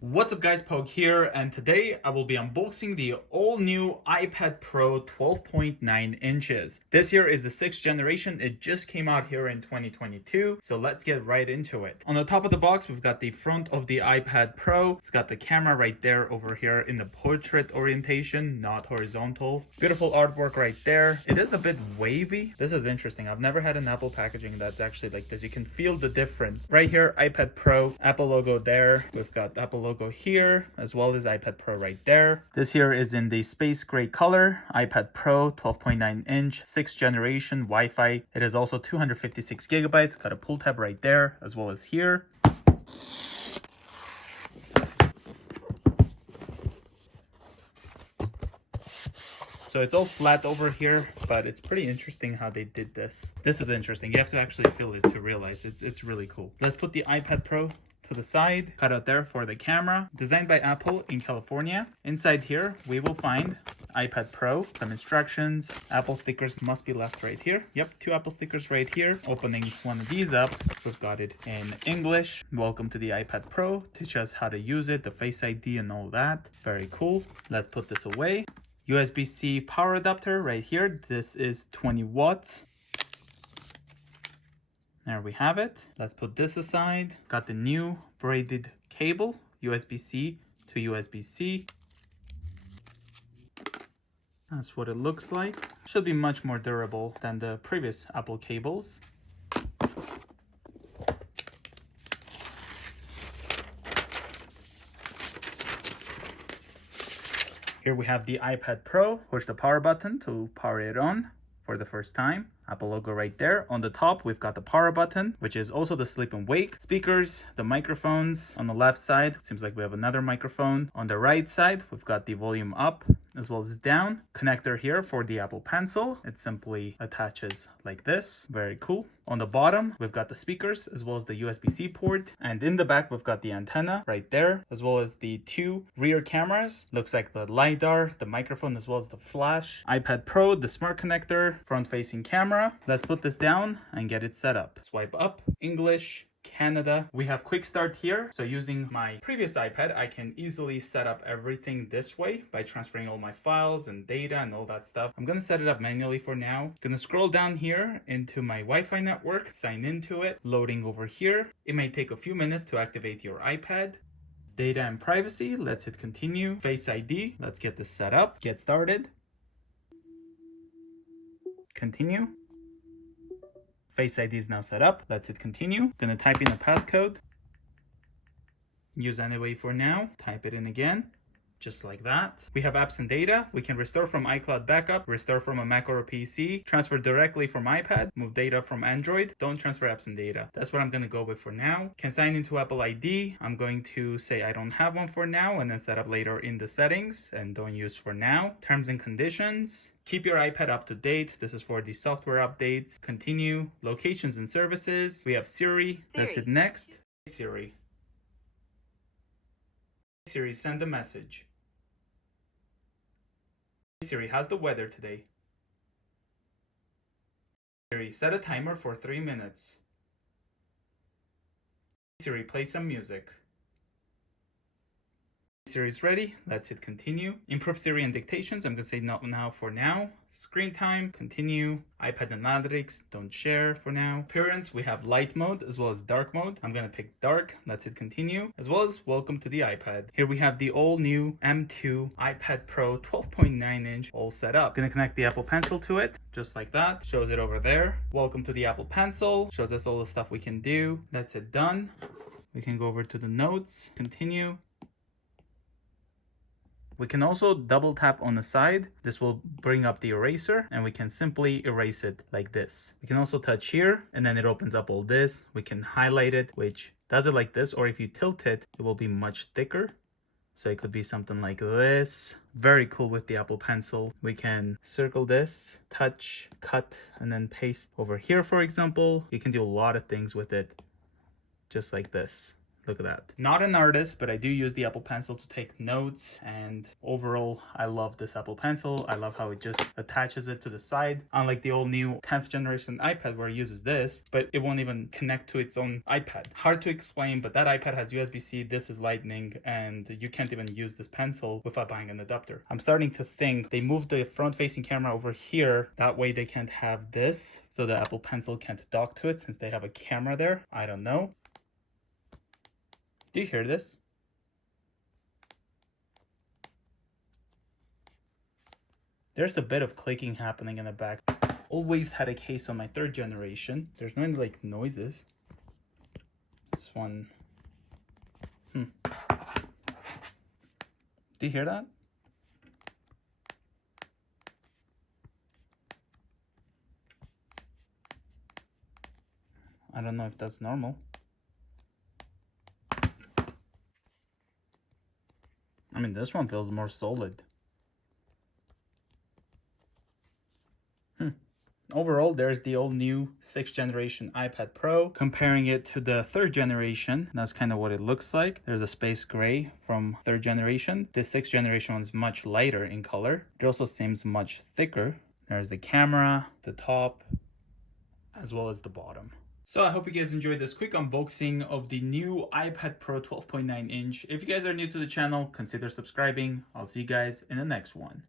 What's up guys, Pog here, and today I will be unboxing the all-new iPad Pro 12.9 inches. This here is the 6th generation. It just came out here in 2022, so let's get right into it. On the top of the box, we've got the front of the iPad Pro. It's got the camera right there over here in the portrait orientation, not horizontal. Beautiful artwork right there. It is a bit wavy. This is interesting. I've never had an Apple packaging that's actually like this. You can feel the difference. Right here, iPad Pro, Apple logo there. We've got Apple logo here, as well as iPad Pro right there. This here is in the space gray color. iPad Pro 12.9 inch, 6th generation, Wi-Fi. It is also 256 gigabytes. Got a pull tab right there, as well as here. So it's all flat over here, but it's pretty interesting how they did this. This is interesting. You have to actually feel it to realize it's really cool. Let's put the iPad Pro to the side, cut out there for the camera. Designed by Apple in California. Inside here, we will find iPad Pro, some instructions. Apple stickers must be left right here. Yep, 2 Apple stickers right here. Opening one of these up, we've got it in English. Welcome to the iPad Pro. Teach us how to use it, the Face ID and all that. Very cool. Let's put this away. USB-C power adapter right here. This is 20 watts. There we have it. Let's put this aside. Got the new braided cable, USB-C to USB-C. That's what it looks like. Should be much more durable than the previous Apple cables. Here we have the iPad Pro. Push the power button to power it on for the first time. Apple logo right there. On the top, we've got the power button, which is also the sleep and wake. Speakers, the microphones. On the left side, seems like we have another microphone. On the right side, we've got the volume up as well as down. Connector here for the Apple Pencil. It simply attaches like this. Very cool. On the bottom, we've got the speakers as well as the USB-C port. And in the back, we've got the antenna right there, as well as the 2 rear cameras. Looks like the LiDAR, the microphone, as well as the flash. iPad Pro, the smart connector, front-facing camera. Let's put this down and get it set up. Swipe up, English, Canada. We have quick start here. So using my previous iPad, I can easily set up everything this way by transferring all my files and data and all that stuff. I'm going to set it up manually for now. Going to scroll down here into my Wi-Fi network, sign into it, loading over here. It may take a few minutes to activate your iPad. Data and privacy, let's hit continue. Face ID, let's get this set up. Get started. Continue. Face ID is now set up. Let's hit continue. Gonna type in a passcode. Use anyway for now. Type it in again. Just like that. We have apps and data. We can restore from iCloud backup, restore from a Mac or a PC, transfer directly from iPad, move data from Android. Don't transfer apps and data. That's what I'm going to go with for now. Can sign into Apple ID. I'm going to say I don't have one for now and then set up later in the settings and don't use for now. Terms and conditions. Keep your iPad up to date. This is for the software updates. Continue. Locations and services. We have Siri. Let's hit next. Siri. Siri, send a message. Siri, how's the weather today? Siri, set a timer for 3 minutes. Siri, play some music. Siri is ready. Let's hit continue. Improve Siri and dictations. I'm going to say no now for now. Screen time, continue. iPad analytics, don't share for now. Appearance, we have light mode as well as dark mode. I'm going to pick dark. Let's hit continue. As well as welcome to the iPad. Here we have the all new M2 iPad Pro 12.9 inch all set up. Going to connect the Apple Pencil to it, just like that. Shows it over there. Welcome to the Apple Pencil. Shows us all the stuff we can do. That's it done. We can go over to the notes, continue. We can also double tap on the side. This will bring up the eraser and we can simply erase it like this. We can also touch here and then it opens up all this. We can highlight it, which does it like this, or if you tilt it, it will be much thicker. So it could be something like this. Very cool with the Apple Pencil. We can circle this, touch, cut, and then paste over here, for example. You can do a lot of things with it, just like this. Look at that. Not an artist, but I do use the Apple Pencil to take notes, and overall, I love this Apple Pencil. I love how it just attaches it to the side, unlike the old new 10th generation iPad where it uses this, but it won't even connect to its own iPad. Hard to explain, but that iPad has USB-C, this is Lightning, and you can't even use this pencil without buying an adapter. I'm starting to think they moved the front-facing camera over here, that way they can't have this, so the Apple Pencil can't dock to it since they have a camera there. I don't know. Do you hear this? There's a bit of clicking happening in the back. Always had a case on my 3rd generation. There's no like noises. This one. Do you hear that? I don't know if that's normal. I mean, this one feels more solid. Overall, there's the old new 6th generation iPad Pro. Comparing it to the 3rd generation, that's kind of what it looks like. There's a space gray from 3rd generation. This 6th generation one is much lighter in color. It also seems much thicker. There's the camera, the top, as well as the bottom. So I hope you guys enjoyed this quick unboxing of the new iPad Pro 12.9 inch. If you guys are new to the channel, consider subscribing. I'll see you guys in the next one.